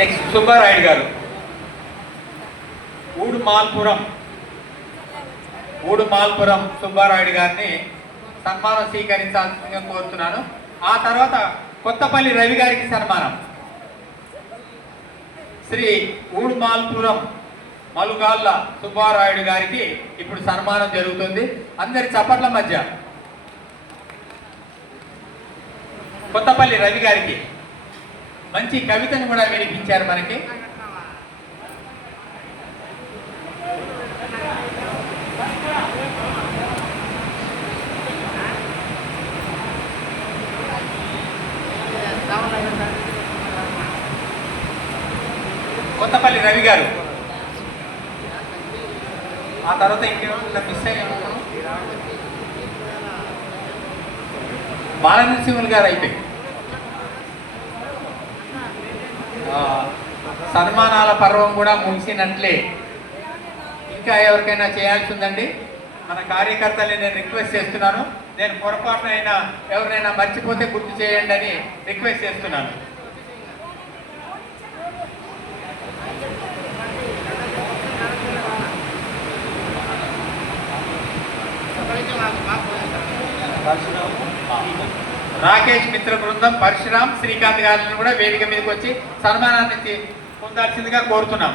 Next Subbarayudu గారు ఊడుమాల్పురం సుబ్బారాయుడు గారిని సన్మానం స్వీకరించాల్సిందిగా కోరుతున్నాను. ఆ తర్వాత కొత్తపల్లి రవి గారికి సన్మానం. శ్రీ ఊడుమాల్పురం మలుగాళ్ళ సుబ్బారాయుడు గారికి ఇప్పుడు సన్మానం జరుగుతుంది. అందరి చప్పట్ల మధ్య కొత్తపల్లి రవి గారికి మంచి కవితను కూడా వినిపించారు మనకి. కొత్తపల్లి రవి గారు. ఆ తర్వాత ఇంకేమన్నా మిస్ అయ్యాము. బాలనరసింహులు గారు అయిపోయి సన్మానాల పర్వం కూడా ముగిసినట్లే. ఇంకా ఎవరికైనా చేయాల్సి ఉందండి. మన కార్యకర్తల్ని నేను రిక్వెస్ట్ చేస్తున్నాను. నేను పొరపాటునైనా ఎవరినైనా మర్చిపోతే గుర్తు చేయండి అని రిక్వెస్ట్ చేస్తున్నాను. రాకేష్ మిత్ర బృందం, పరశురామ్, శ్రీకాంత్ గారిని కూడా వేదిక మీదకి వచ్చి సన్మానాన్ని పొందాల్సిందిగా కోరుతున్నాం.